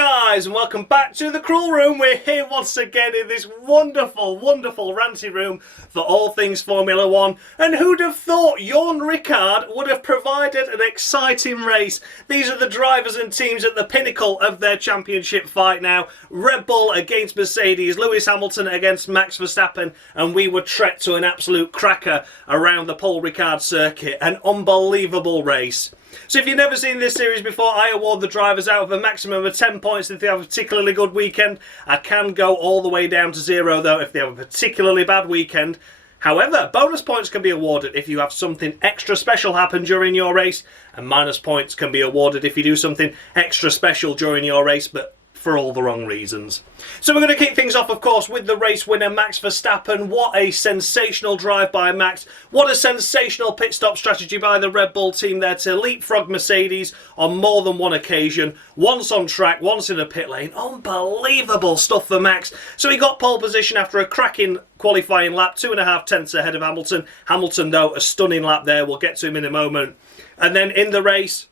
Guys, and welcome back to the Cruel Room. We're here once again in this wonderful, wonderful ranty room for all things Formula One. And who'd have thought Paul Ricard would have provided an exciting race? These are the drivers and teams at the pinnacle of their championship fight now. Red Bull against Mercedes, Lewis Hamilton against Max Verstappen, and we were trekked to an absolute cracker around the Paul Ricard circuit. An unbelievable race. So if you've never seen this series before, I award the drivers out of a maximum of 10 points if they have a particularly good weekend. I can go all the way down to 0 though if they have a particularly bad weekend. However, bonus points can be awarded if you have something extra special happen during your race, and minus points can be awarded if you do something extra special during your race, but for all the wrong reasons. So we're going to kick things off, of course, with the race winner, Max Verstappen. What a sensational drive by Max. What a sensational pit stop strategy by the Red Bull team there to leapfrog Mercedes on more than one occasion. Once on track, once in a pit lane. Unbelievable stuff for Max. So he got pole position after a cracking qualifying lap, 2.5 tenths ahead of Hamilton. Hamilton, though, a stunning lap there. We'll get to him in a moment. And then in the race,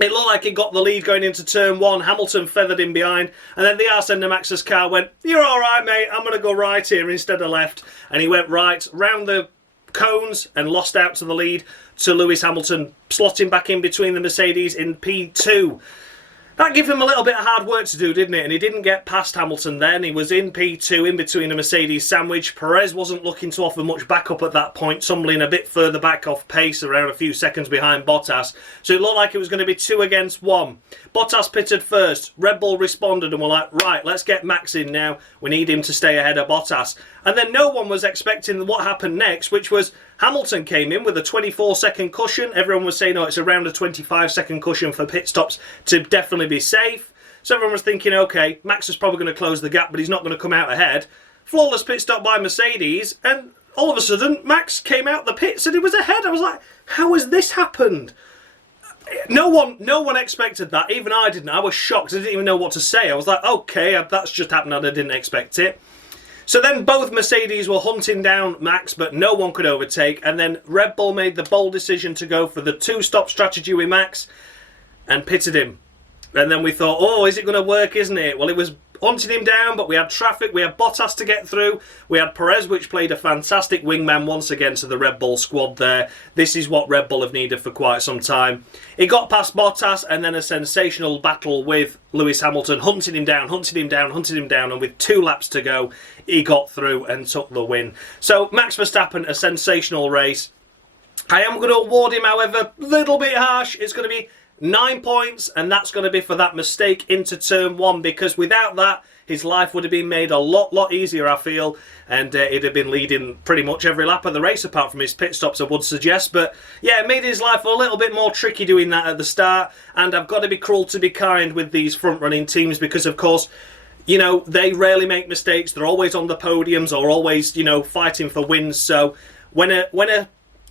it looked like he got the lead going into turn 1. Hamilton feathered in behind. And then the arse end of Max's car went, "You're all right, mate. I'm going to go right here instead of left." And he went right round the cones and lost out to the lead to Lewis Hamilton, slotting back in between the Mercedes in P2. That gave him a little bit of hard work to do, didn't it? And he didn't get past Hamilton then. He was in P2 in between a Mercedes sandwich. Perez wasn't looking to offer much backup at that point, tumbling a bit further back off pace, around a few seconds behind Bottas. So it looked like it was going to be 2 against 1. Bottas pitted first. Red Bull responded and were like, right, let's get Max in now. We need him to stay ahead of Bottas. And then no one was expecting what happened next, which was Hamilton came in with a 24-second cushion. Everyone was saying, oh, it's around a 25-second cushion for pit stops to definitely be safe. So everyone was thinking, okay, Max is probably going to close the gap, but he's not going to come out ahead. Flawless pit stop by Mercedes, and all of a sudden, Max came out the pits and he was ahead. I was like, how has this happened? No one expected that. Even I didn't. I was shocked. I didn't even know what to say. I was like, okay, that's just happened and I didn't expect it. So then both Mercedes were hunting down Max, but no one could overtake. And then Red Bull made the bold decision to go for the 2-stop strategy with Max and pitted him. And then we thought, oh, is it going to work, isn't it? Well, it was hunting him down, but we had traffic. We had Bottas to get through. We had Perez, which played a fantastic wingman once again to the Red Bull squad there. This is what Red Bull have needed for quite some time. He got past Bottas, and then a sensational battle with Lewis Hamilton, hunting him down, hunting him down, hunting him down, and with 2 laps to go, he got through and took the win. So Max Verstappen, a sensational race. I am going to award him, however, a little bit harsh. It's going to be 9 points, and that's going to be for that mistake into turn 1, because without that, his life would have been made a lot easier, I feel, and he'd have been leading pretty much every lap of the race, apart from his pit stops, I would suggest. But yeah, it made his life a little bit more tricky doing that at the start, and I've got to be cruel to be kind with these front-running teams, because, of course, you know, they rarely make mistakes. They're always on the podiums or always, you know, fighting for wins. So when a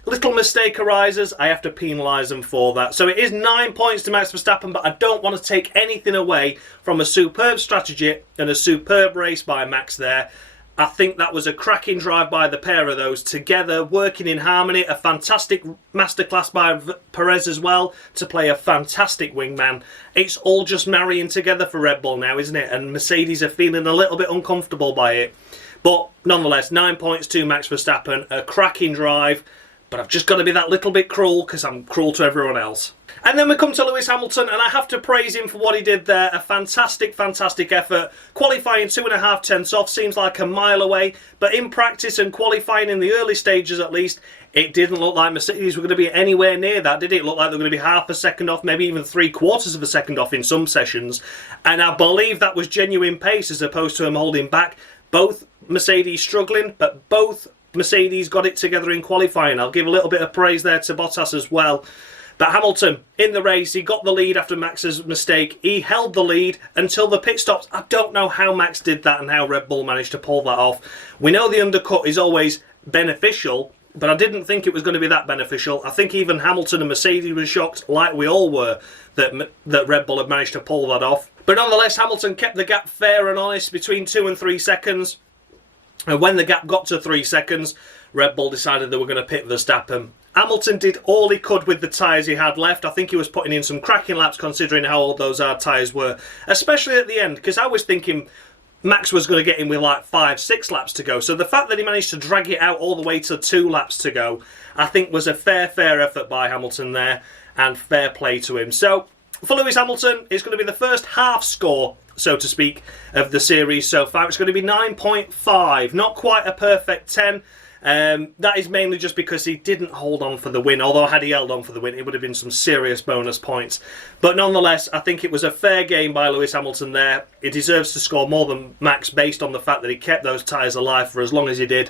little mistake arises, I have to penalise them for that. So it is 9 points to Max Verstappen, but I don't want to take anything away from a superb strategy and a superb race by Max there. I think that was a cracking drive by the pair of those together, working in harmony. A fantastic masterclass by Perez as well to play a fantastic wingman. It's all just marrying together for Red Bull now, isn't it? And Mercedes are feeling a little bit uncomfortable by it. But nonetheless, 9 points to Max Verstappen, a cracking drive. But I've just got to be that little bit cruel, because I'm cruel to everyone else. And then we come to Lewis Hamilton, and I have to praise him for what he did there. A fantastic, fantastic effort. Qualifying 2.5 tenths off seems like a mile away, but in practice and qualifying in the early stages at least, it didn't look like Mercedes were going to be anywhere near that, did it? It looked like they were going to be half a second off, maybe even 3/4 of a second off in some sessions. And I believe that was genuine pace as opposed to him holding back. Both Mercedes struggling, but both Mercedes got it together in qualifying. I'll give a little bit of praise there to Bottas as well. But Hamilton, in the race, he got the lead after Max's mistake. He held the lead until the pit stops. I don't know how Max did that and how Red Bull managed to pull that off. We know the undercut is always beneficial, but I didn't think it was going to be that beneficial. I think even Hamilton and Mercedes were shocked, like we all were, that Red Bull had managed to pull that off. But nonetheless, Hamilton kept the gap fair and honest between 2 and 3 seconds. And when the gap got to 3 seconds, Red Bull decided they were going to pit Verstappen. Hamilton did all he could with the tyres he had left. I think he was putting in some cracking laps considering how old those hard tyres were, especially at the end, because I was thinking Max was going to get in with like 5-6 laps to go. So the fact that he managed to drag it out all the way to 2 laps to go, I think was a fair effort by Hamilton there, and fair play to him. So for Lewis Hamilton, it's going to be the first half score, so to speak, of the series so far. It's going to be 9.5, not quite a perfect 10. That is mainly just because he didn't hold on for the win, although had he held on for the win it would have been some serious bonus points. But nonetheless, I think it was a fair game by Lewis Hamilton there. He deserves to score more than Max based on the fact that he kept those tyres alive for as long as he did.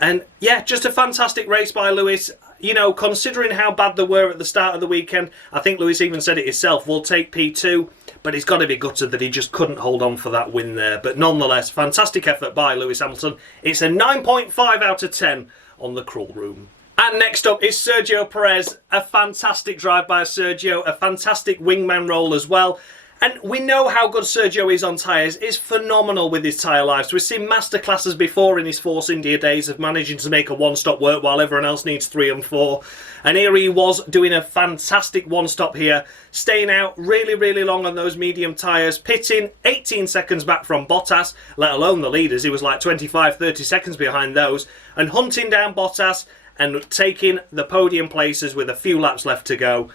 And yeah, just a fantastic race by Lewis. You know, considering how bad they were at the start of the weekend, I think Lewis even said it himself, we'll take P2, but he's got to be gutted that he just couldn't hold on for that win there. But nonetheless, fantastic effort by Lewis Hamilton. It's a 9.5 out of 10 on the Crawl Room. And next up is Sergio Perez. A fantastic drive by Sergio, a fantastic wingman roll as well. And we know how good Sergio is on tyres. He's phenomenal with his tyre lives. We've seen masterclasses before in his Force India days of managing to make a one-stop work while everyone else needs 3 and 4. And here he was doing a fantastic one-stop here, staying out really long on those medium tyres, pitting 18 seconds back from Bottas, let alone the leaders. He was like 25-30 seconds behind those, and hunting down Bottas and taking the podium places with a few laps left to go.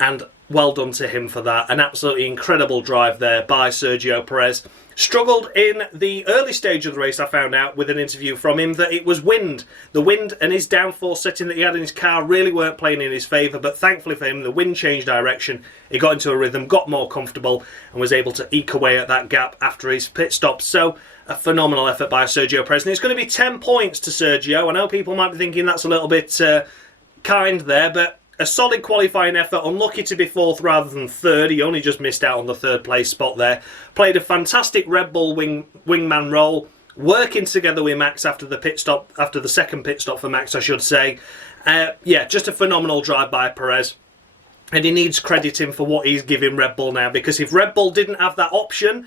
And well done to him for that. An absolutely incredible drive there by Sergio Perez. Struggled in the early stage of the race, I found out with an interview from him, that it was wind. The wind and his downforce setting that he had in his car really weren't playing in his favour, but thankfully for him, the wind changed direction. He got into a rhythm, got more comfortable, and was able to eke away at that gap after his pit stop. So, a phenomenal effort by Sergio Perez. And it's going to be 10 points to Sergio. I know people might be thinking that's a little bit kind there, but a solid qualifying effort, unlucky to be 4th rather than 3rd. He only just missed out on the 3rd place spot there. Played a fantastic Red Bull wingman role, working together with Max after the pit stop, after the second pit stop for Max, I should say. Yeah, just a phenomenal drive by Perez. And he needs crediting for what he's giving Red Bull now, because if Red Bull didn't have that option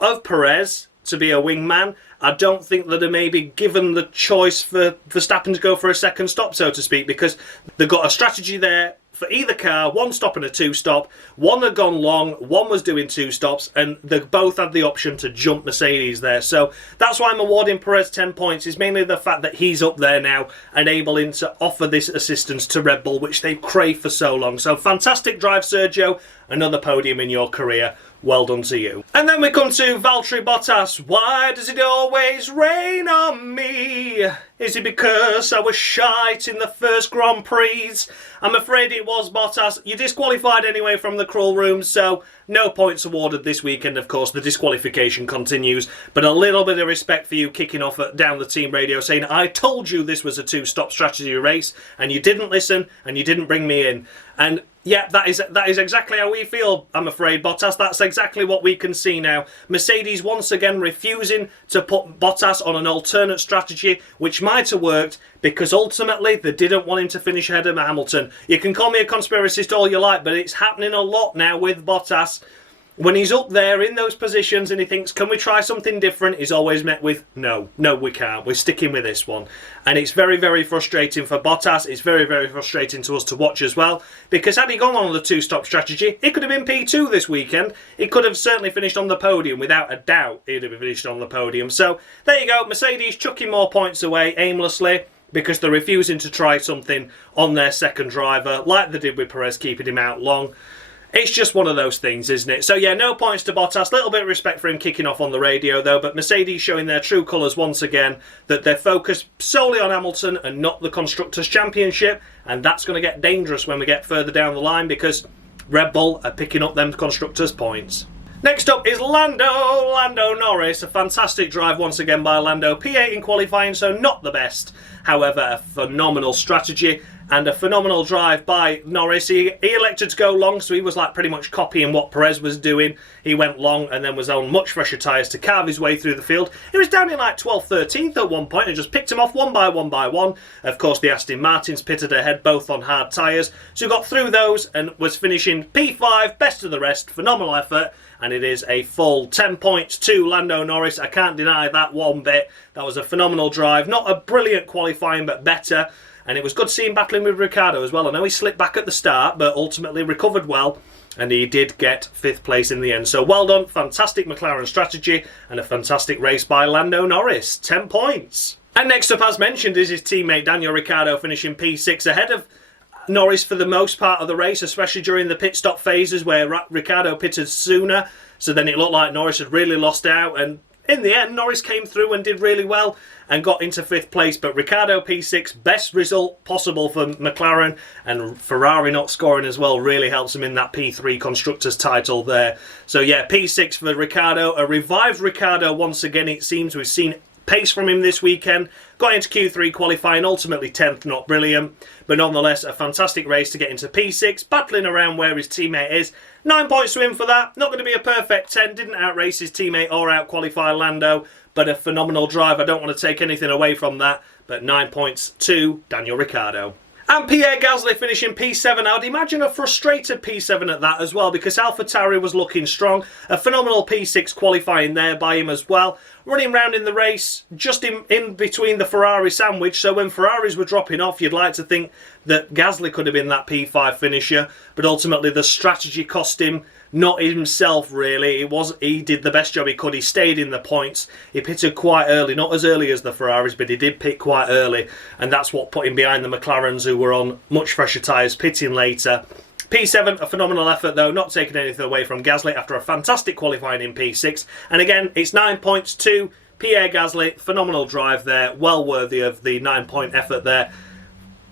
of Perez to be a wingman, I don't think that they may be given the choice for Verstappen to go for a second stop, so to speak, because they've got a strategy there for either car, 1 stop and a 2 stop. One had gone long, one was doing 2 stops, and they both had the option to jump Mercedes there. So that's why I'm awarding Perez 10 points, is mainly the fact that he's up there now and able to offer this assistance to Red Bull, which they've craved for so long. So fantastic drive, Sergio. Another podium in your career. Well done to you. And then we come to Valtteri Bottas. Why does it always rain on me? Is it because I was shite in the first Grand Prix? I'm afraid it was, Bottas. You're disqualified anyway from the Crawl Room, so no points awarded this weekend. Of course, the disqualification continues, but a little bit of respect for you kicking off down the team radio saying, I told you this was a 2-stop strategy race, and you didn't listen, and you didn't bring me in. And yeah, that is exactly how we feel, I'm afraid, Bottas. That's exactly what we can see now. Mercedes once again refusing to put Bottas on an alternate strategy, which might have worked, because ultimately they didn't want him to finish ahead of Hamilton. You can call me a conspiracist all you like, but it's happening a lot now with Bottas. When he's up there in those positions and he thinks, can we try something different? He's always met with, no, we can't. We're sticking with this one. And it's very frustrating for Bottas. It's very frustrating to us to watch as well. Because had he gone on the 2-stop strategy, it could have been P2 this weekend. He could have certainly finished on the podium. Without a doubt, he'd have finished on the podium. So, there you go. Mercedes chucking more points away aimlessly, because they're refusing to try something on their second driver, like they did with Perez, keeping him out long. It's just one of those things, isn't it? So yeah, no points to Bottas. Little bit of respect for him kicking off on the radio though, but Mercedes showing their true colours once again, that they're focused solely on Hamilton and not the Constructors' Championship, and that's going to get dangerous when we get further down the line, because Red Bull are picking up them Constructors' points. Next up is Lando Norris. A fantastic drive once again by Lando. P8 in qualifying, so not the best. However, a phenomenal strategy and a phenomenal drive by Norris. He elected to go long, so he was like pretty much copying what Perez was doing. He went long and then was on much fresher tyres to carve his way through the field. He was down in like 12th, 13th at one point and just picked him off one by one. Of course, the Aston Martins pitted ahead, both on hard tyres. So he got through those and was finishing P5, best of the rest. Phenomenal effort. And it is a full 10 points to Lando Norris. I can't deny that one bit. That was a phenomenal drive. Not a brilliant qualifying, but better. And it was good to see him battling with Ricciardo as well. I know he slipped back at the start, but ultimately recovered well. And he did get 5th place in the end. So well done, fantastic McLaren strategy and a fantastic race by Lando Norris, 10 points. And next up, as mentioned, is his teammate Daniel Ricciardo finishing P6 ahead of Norris for the most part of the race, especially during the pit stop phases where Ricciardo pitted sooner. So then it looked like Norris had really lost out, and in the end, Norris came through and did really well and got into 5th place. But Ricciardo P6, best result possible for McLaren, and Ferrari not scoring as well really helps him in that P3 Constructors title there. So yeah, P6 for Ricciardo, a revived Ricciardo once again it seems. We've seen pace from him this weekend, got into Q3 qualifying, ultimately 10th, not brilliant, but nonetheless a fantastic race to get into P6, battling around where his teammate is. 9 points to him for that, not going to be a perfect 10, didn't outrace his teammate or out-qualify Lando, but a phenomenal drive. I don't want to take anything away from that, but 9 points to Daniel Ricciardo. And Pierre Gasly finishing P7. I'd imagine a frustrated P7 at that as well, because AlphaTauri was looking strong. A phenomenal P6 qualifying there by him as well. Running round in the race, just in between the Ferrari sandwich. So when Ferraris were dropping off, you'd like to think that Gasly could have been that P5 finisher. But ultimately the strategy cost him, not himself really. He did the best job he could. He stayed in the points. He pitted quite early, not as early as the Ferraris, but he did pit quite early, and that's what put him behind the McLarens, who were on much fresher tyres, pitting later. P7, a phenomenal effort though, not taking anything away from Gasly after a fantastic qualifying in P6. And again, it's 9 points to Pierre Gasly. Phenomenal drive there, well worthy of the 9-point effort there.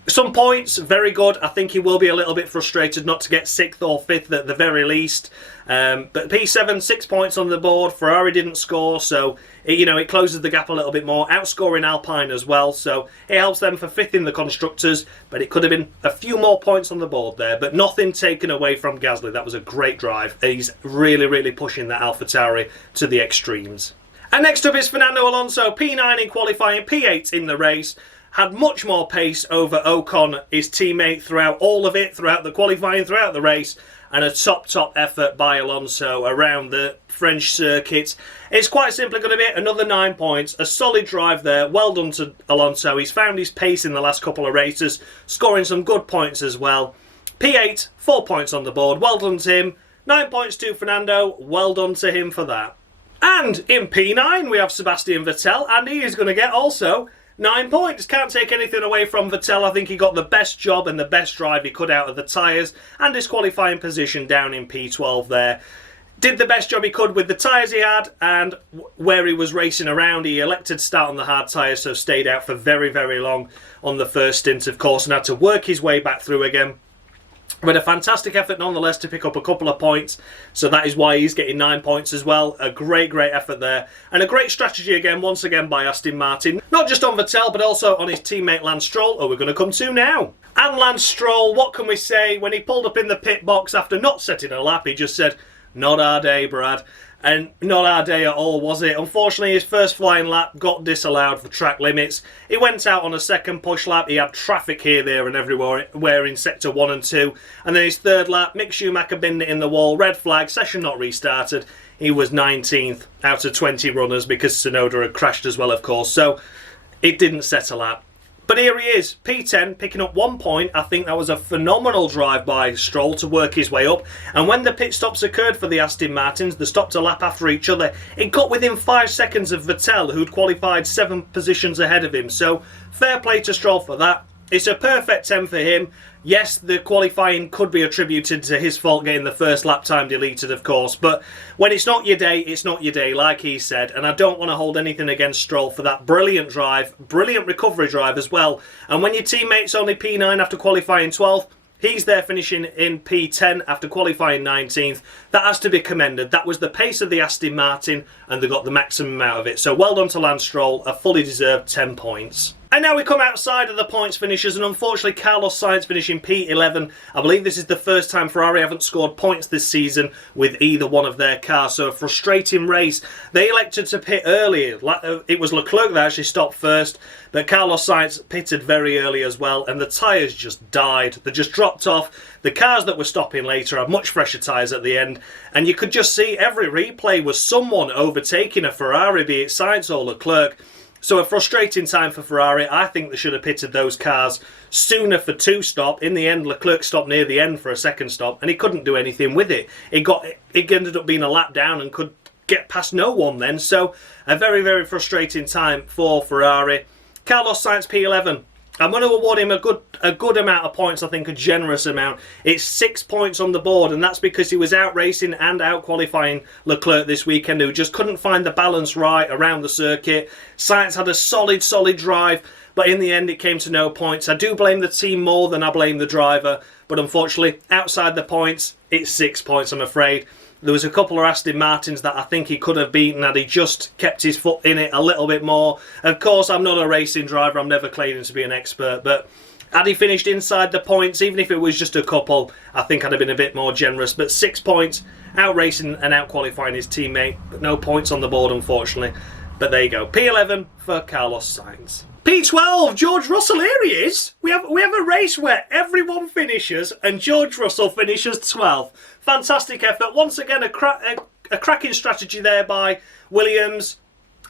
Some points, very good. I think he will be a little bit frustrated not to get 6th or 5th at the very least. But P7, 6 points on the board. Ferrari didn't score, so it closes the gap a little bit more. Outscoring Alpine as well, so it helps them for 5th in the Constructors. But it could have been a few more points on the board there. But nothing taken away from Gasly. That was a great drive. He's really, really pushing that AlphaTauri to the extremes. And next up is Fernando Alonso, P9 in qualifying, P8 in the race. Had much more pace over Ocon, his teammate, throughout all of it, throughout the qualifying, throughout the race, and a top effort by Alonso around the French circuit. It's quite simply going to be another 9 points, a solid drive there, well done to Alonso. He's found his pace in the last couple of races, scoring some good points as well. P8, 4 points on the board, well done to him. 9 points to Fernando, well done to him for that. And in P9 we have Sebastian Vettel, and he is going to get also 9 points. Can't take anything away from Vettel. I think he got the best job and the best drive he could out of the tyres, and his qualifying position down in P12 there. Did the best job he could with the tyres he had, and where he was racing around, he elected to start on the hard tyres, so stayed out for very, very long on the first stint, of course, and had to work his way back through again. But a fantastic effort nonetheless to pick up a couple of points, so that is why he's getting 9 points as well. A great effort there, and a great strategy again, once again, by Aston Martin. Not just on Vettel, but also on his teammate Lance Stroll, who we're going to come to now. And Lance Stroll, what can we say? When he pulled up in the pit box after not setting a lap, he just said, "Not our day, Brad." And not our day at all, was it? Unfortunately, his first flying lap got disallowed for track limits. He went out on a second push lap. He had traffic here, there and everywhere in Sector 1 and 2. And then his third lap, Mick Schumacher binned it in the wall. Red flag, session not restarted. He was 19th out of 20 runners because Tsunoda had crashed as well, of course. So it didn't set a lap. But here he is, P10, picking up 1 point. I think that was a phenomenal drive by Stroll to work his way up. And when the pit stops occurred for the Aston Martins, they stopped a lap after each other. It got within 5 seconds of Vettel, who'd qualified 7 positions ahead of him. So fair play to Stroll for that. It's a perfect 10 for him. Yes, the qualifying could be attributed to his fault getting the first lap time deleted, of course. But when it's not your day, it's not your day, like he said. And I don't want to hold anything against Stroll for that brilliant drive, brilliant recovery drive as well. And when your teammate's only P9 after qualifying 12th, he's there finishing in P10 after qualifying 19th. That has to be commended. That was the pace of the Aston Martin, and they got the maximum out of it. So well done to Lance Stroll, a fully deserved 10 points. And now we come outside of the points finishers, and unfortunately Carlos Sainz finishing P11. I believe this is the first time Ferrari haven't scored points this season with either one of their cars, so a frustrating race. They elected to pit early. It was Leclerc that actually stopped first, but Carlos Sainz pitted very early as well, and the tyres just died. They just dropped off. The cars that were stopping later had much fresher tyres at the end, and you could just see every replay was someone overtaking a Ferrari, be it Sainz or Leclerc. So a frustrating time for Ferrari. I think they should have pitted those cars sooner for 2-stop. In the end, Leclerc stopped near the end for a 2nd stop, and he couldn't do anything with it. It ended up being a lap down and could get past no one then. So a very, very frustrating time for Ferrari. Carlos Sainz P11. I'm going to award him a good amount of points, I think a generous amount. It's 6 points on the board, and that's because he was out racing and out qualifying Leclerc this weekend, who just couldn't find the balance right around the circuit. Sainz had a solid drive, but in the end it came to no points. I do blame the team more than I blame the driver, but unfortunately, outside the points, it's 6 points, I'm afraid. There was a couple of Aston Martins that I think he could have beaten had he just kept his foot in it a little bit more. Of course, I'm not a racing driver. I'm never claiming to be an expert. But had he finished inside the points, even if it was just a couple, I think I'd have been a bit more generous. But 6 points, out racing and out qualifying his teammate. But no points on the board, unfortunately. But there you go. P11 for Carlos Sainz. P12, George Russell, here he is. We have a race where everyone finishes and George Russell finishes 12th. Fantastic effort. Once again, a cracking strategy there by Williams.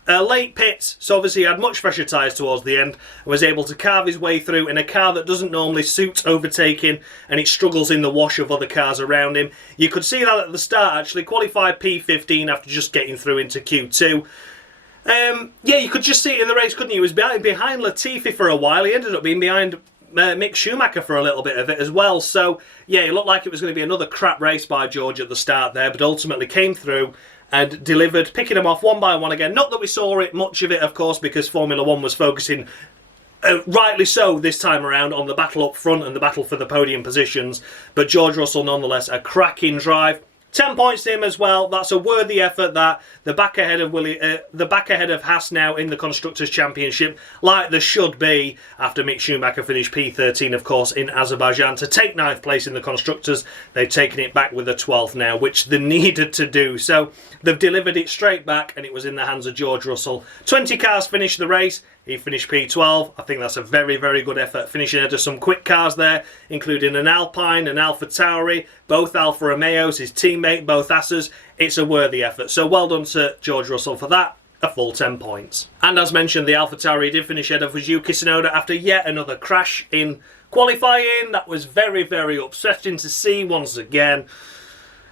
Late pits, so obviously he had much fresher tyres towards the end and was able to carve his way through in a car that doesn't normally suit overtaking, and it struggles in the wash of other cars around him. You could see that at the start, actually. Qualified P15 after just getting through into Q2. Yeah, you could just see it in the race, couldn't you? He was behind Latifi for a while. He ended up being behind Mick Schumacher for a little bit of it as well. So, yeah, it looked like it was going to be another crap race by George at the start there, but ultimately came through and delivered, picking them off one by one again. Not that we saw much of it, of course, because Formula 1 was focusing, rightly so this time around, on the battle up front and the battle for the podium positions. But George Russell, nonetheless, a cracking drive. 10 points to him as well. That's a worthy effort. That the back ahead of Haas now in the Constructors' Championship, like there should be after Mick Schumacher finished P13, of course, in Azerbaijan to take 9th place in the Constructors. They've taken it back with a 12th now, which they needed to do. So they've delivered it straight back, and it was in the hands of George Russell. 20 cars finished the race. He finished P12. I think that's a very, very good effort, finishing ahead of some quick cars there, including an Alpine, an AlphaTauri, both Alfa Romeos, his teammate, both Assers. It's a worthy effort. So well done to George Russell for that. A full 10 points. And as mentioned, the AlphaTauri did finish ahead of Yuki Tsunoda after yet another crash in qualifying. That was very, very upsetting to see once again.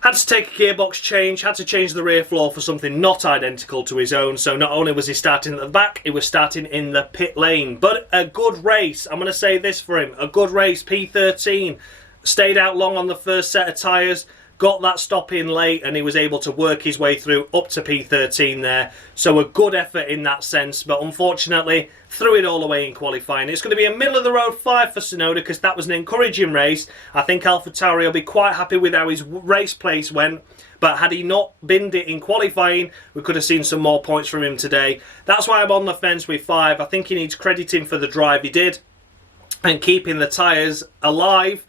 Had to take a gearbox change, had to change the rear floor for something not identical to his own. So not only was he starting at the back, he was starting in the pit lane. But a good race. I'm going to say this for him. A good race, P13. Stayed out long on the first set of tyres. Got that stop in late, and he was able to work his way through up to P13 there. So a good effort in that sense, but unfortunately threw it all away in qualifying. It's going to be a middle-of-the-road 5 for Tsunoda because that was an encouraging race. I think AlphaTauri will be quite happy with how his race place went, but had he not binned it in qualifying, we could have seen some more points from him today. That's why I'm on the fence with 5. I think he needs crediting for the drive he did and keeping the tyres alive,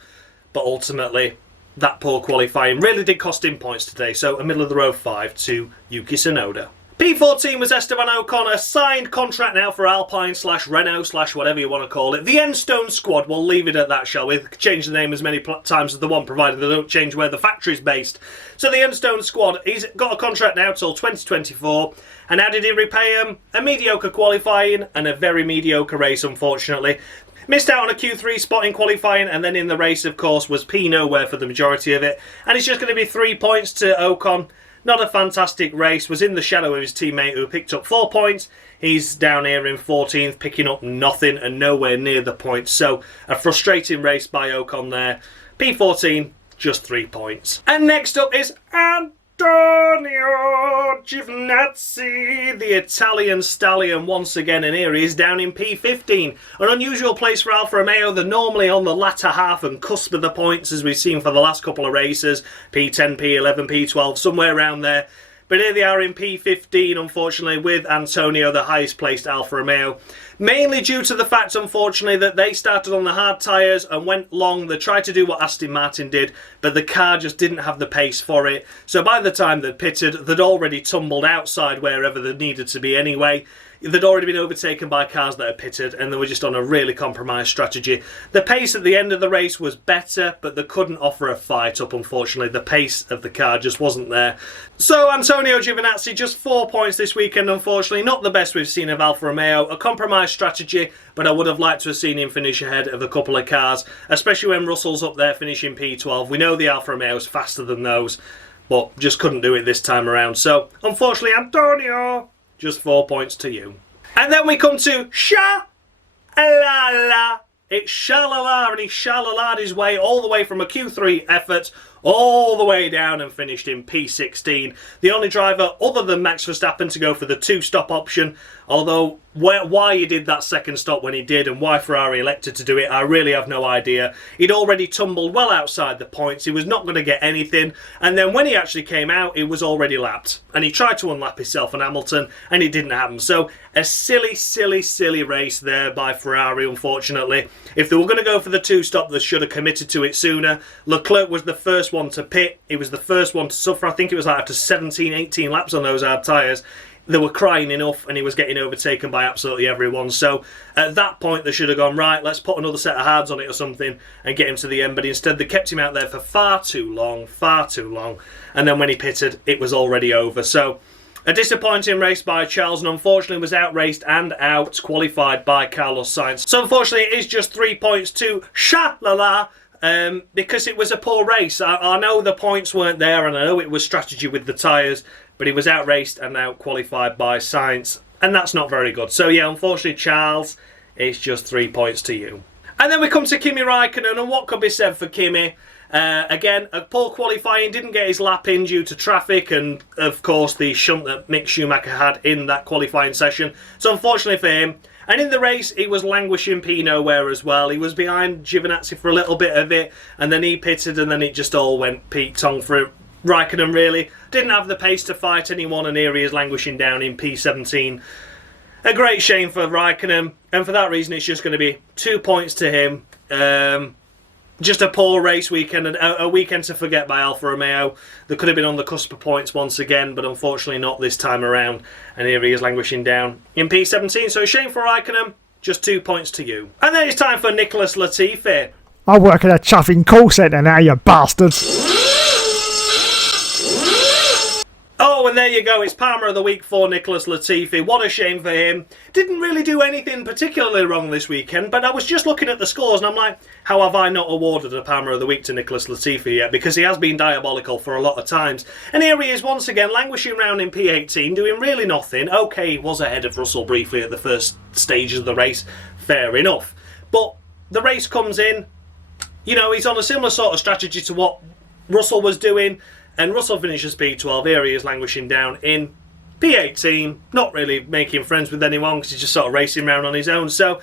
but ultimately that poor qualifying really did cost him points today. So a middle-of-the-road 5 to Yuki Tsunoda. P14 was Esteban Ocon, a signed contract now for Alpine / Renault / whatever you want to call it. The Enstone squad, we'll leave it at that, shall we? Change the name as many times as the one, provided they don't change where the factory's based. So the Enstone squad, he's got a contract now till 2024. And how did he repay him? A mediocre qualifying and a very mediocre race, unfortunately. Missed out on a Q3 spot in qualifying, and then in the race, of course, was P nowhere for the majority of it. And it's just going to be 3 points to Ocon. Not a fantastic race. Was in the shadow of his teammate who picked up 4 points. He's down here in 14th, picking up nothing and nowhere near the points. So a frustrating race by Ocon there. P14, just 3 points. And next up is Antonio Giovinazzi, the Italian stallion once again, and here he is down in P15. An unusual place for Alfa Romeo. They're normally on the latter half and cusp of the points, as we've seen for the last couple of races. P10, P11, P12, somewhere around there. But here they are in P15, unfortunately, with Antonio, the highest placed Alfa Romeo. Mainly due to the fact, unfortunately, that they started on the hard tyres and went long. They tried to do what Aston Martin did, but the car just didn't have the pace for it. So by the time they'd pitted, they'd already tumbled outside wherever they needed to be anyway. They'd already been overtaken by cars that had pitted, and they were just on a really compromised strategy. The pace at the end of the race was better, but they couldn't offer a fight up, unfortunately. The pace of the car just wasn't there. So Antonio Giovinazzi, just 4 points this weekend, unfortunately. Not the best we've seen of Alfa Romeo. A compromised strategy, but I would have liked to have seen him finish ahead of a couple of cars, especially when Russell's up there finishing P12. We know the Alfa Romeo's faster than those, but just couldn't do it this time around. So, unfortunately, Antonio, just 4 points to you. And then we come to Sha-la-la. It's Sha-la-la, and he Sha-la-la'd his way all the way from a Q3 effort all the way down and finished in P16. The only driver other than Max Verstappen to go for the two-stop option, although why he did that second stop when he did and why Ferrari elected to do it, I really have no idea. He'd already tumbled well outside the points. He was not going to get anything. And then when he actually came out, it was already lapped. And he tried to unlap himself on Hamilton, and it didn't happen. So a silly, silly, silly race there by Ferrari, unfortunately. If they were going to go for the two-stop, they should have committed to it sooner. Leclerc was the first one to pit. He was the first one to suffer. I think it was like after 17, 18 laps on those hard tyres. They were crying enough, and he was getting overtaken by absolutely everyone. So at that point, they should have gone, right, let's put another set of hards on it or something and get him to the end. But instead, they kept him out there for far too long. And then when he pitted, it was already over. So a disappointing race by Charles, and unfortunately was outraced and out-qualified by Carlos Sainz. So unfortunately, it is just 3 points to Sha-la-la. Because it was a poor race. I know the points weren't there, and I know it was strategy with the tyres, but he was outraced and out-qualified by Sainz, and that's not very good. So yeah, unfortunately, Charles, it's just 3 points to you. And then we come to Kimi Raikkonen, and what could be said for Kimi? Again, a poor qualifying, didn't get his lap in due to traffic, and of course the shunt that Mick Schumacher had in that qualifying session. So unfortunately for him, and in the race, he was languishing P nowhere as well. He was behind Giovinazzi for a little bit of it, and then he pitted, and then it just all went Pete Tong for Raikkonen, really. Didn't have the pace to fight anyone, and here he is languishing down in P17. A great shame for Raikkonen, and for that reason, it's just going to be 2 points to him. Just a poor race weekend, and a weekend to forget by Alfa Romeo. They could have been on the cusp of points once again, but unfortunately not this time around. And here he is languishing down in P17. So a shame for Raikkonen, just 2 points to you. And then it's time for Nicholas Latifi. I work at a chuffing call centre now, you bastards. Oh, and there you go. It's Palmer of the Week for Nicholas Latifi. What a shame for him. Didn't really do anything particularly wrong this weekend, but I was just looking at the scores and I'm like, how have I not awarded a Palmer of the Week to Nicholas Latifi yet? Because he has been diabolical for a lot of times. And here he is once again, languishing around in P18, doing really nothing. Okay, he was ahead of Russell briefly at the first stages of the race. Fair enough. But the race comes in, you know, he's on a similar sort of strategy to what Russell was doing. And Russell finishes P12. Here he is languishing down in P18. Not really making friends with anyone because he's just sort of racing around on his own. So,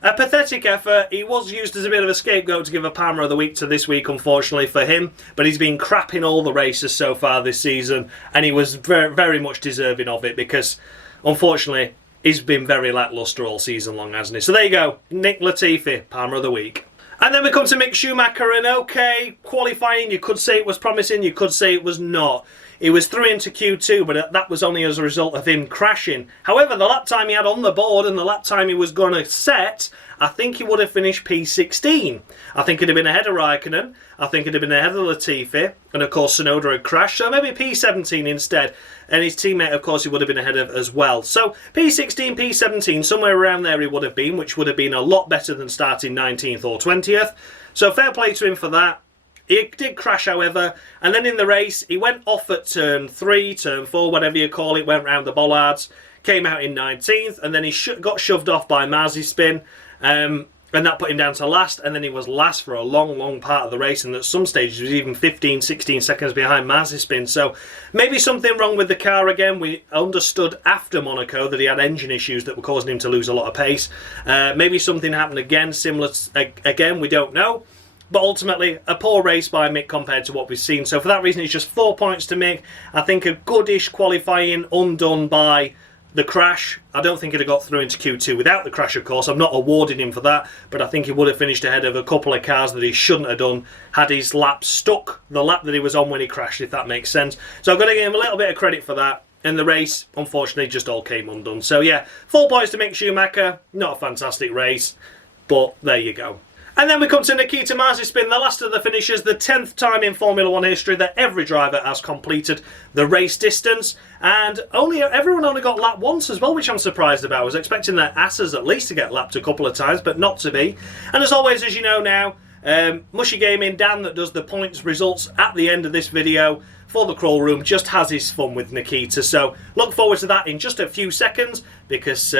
a pathetic effort. He was used as a bit of a scapegoat to give a Palmer of the Week to this week, unfortunately for him. But he's been crap in all the races so far this season. And he was very, very much deserving of it because, unfortunately, he's been very lacklustre all season long, hasn't he? So there you go. Nick Latifi, Palmer of the Week. And then we come to Mick Schumacher, and okay, qualifying, you could say it was promising, you could say it was not. He was through into Q2, but that was only as a result of him crashing. However, the lap time he had on the board and the lap time he was going to set, I think he would have finished P16. I think he'd have been ahead of Raikkonen. I think he'd have been ahead of Latifi. And of course, Tsunoda had crashed, so maybe P17 instead. And his teammate, of course, he would have been ahead of as well. So P16, P17, somewhere around there he would have been, which would have been a lot better than starting 19th or 20th. So fair play to him for that. He did crash, however, and then in the race, he went off at turn 3, turn 4, whatever you call it, went round the bollards, came out in 19th, and then he got shoved off by Mazepin, and that put him down to last, and then he was last for a long, long part of the race, and at some stages he was even 15, 16 seconds behind Mazepin. So maybe something wrong with the car again. We understood after Monaco that he had engine issues that were causing him to lose a lot of pace. Maybe something happened again, similar again, we don't know. But ultimately, a poor race by Mick compared to what we've seen. So for that reason, it's just 4 points to Mick. I think a goodish qualifying undone by The crash, I don't think he'd have got through into Q2 without the crash, of course. I'm not awarding him for that, but I think he would have finished ahead of a couple of cars that he shouldn't have done had his lap stuck the lap that he was on when he crashed, if that makes sense. So I've got to give him a little bit of credit for that. And the race, unfortunately, just all came undone. So yeah, 4 points to Mick Schumacher. Not a fantastic race, but there you go. And then we come to Nikita Mazepin, the last of the finishers, the 10th time in Formula 1 history that every driver has completed the race distance. And everyone only got lapped once as well, which I'm surprised about. I was expecting their asses at least to get lapped a couple of times, but not to be. And as always, as you know now, Mushy Gaming, Dan, that does the points results at the end of this video for the Crawl Room, just has his fun with Nikita. So look forward to that in just a few seconds, because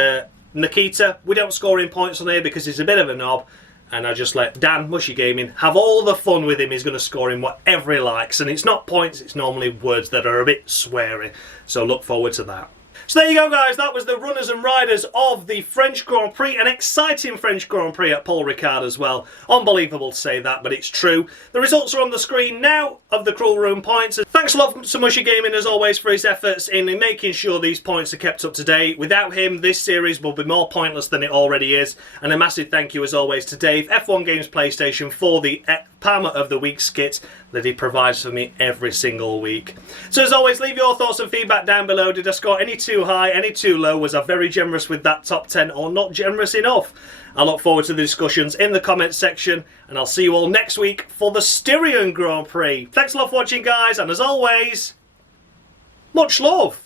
Nikita, we don't score in points on here because he's a bit of a knob. And I just let Dan, Mushy Gaming, have all the fun with him. He's going to score him whatever he likes. And it's not points, it's normally words that are a bit sweary. So look forward to that. So there you go, guys. That was the runners and riders of the French Grand Prix. An exciting French Grand Prix at Paul Ricard as well. Unbelievable to say that, but it's true. The results are on the screen now of the Crawl Room points. Thanks a lot to Mushy Gaming, as always, for his efforts in making sure these points are kept up to date. Without him, this series will be more pointless than it already is. And a massive thank you, as always, to Dave, F1 Games PlayStation, for the Palmer of the Week skit that he provides for me every single week. So as always, leave your thoughts and feedback down below. Did I score any too high, any too low? Was I very generous with that top 10 or not generous enough? I look forward to the discussions in the comments section, and I'll see you all next week for the Styrian Grand Prix. Thanks a lot for watching, guys, and as always, much love.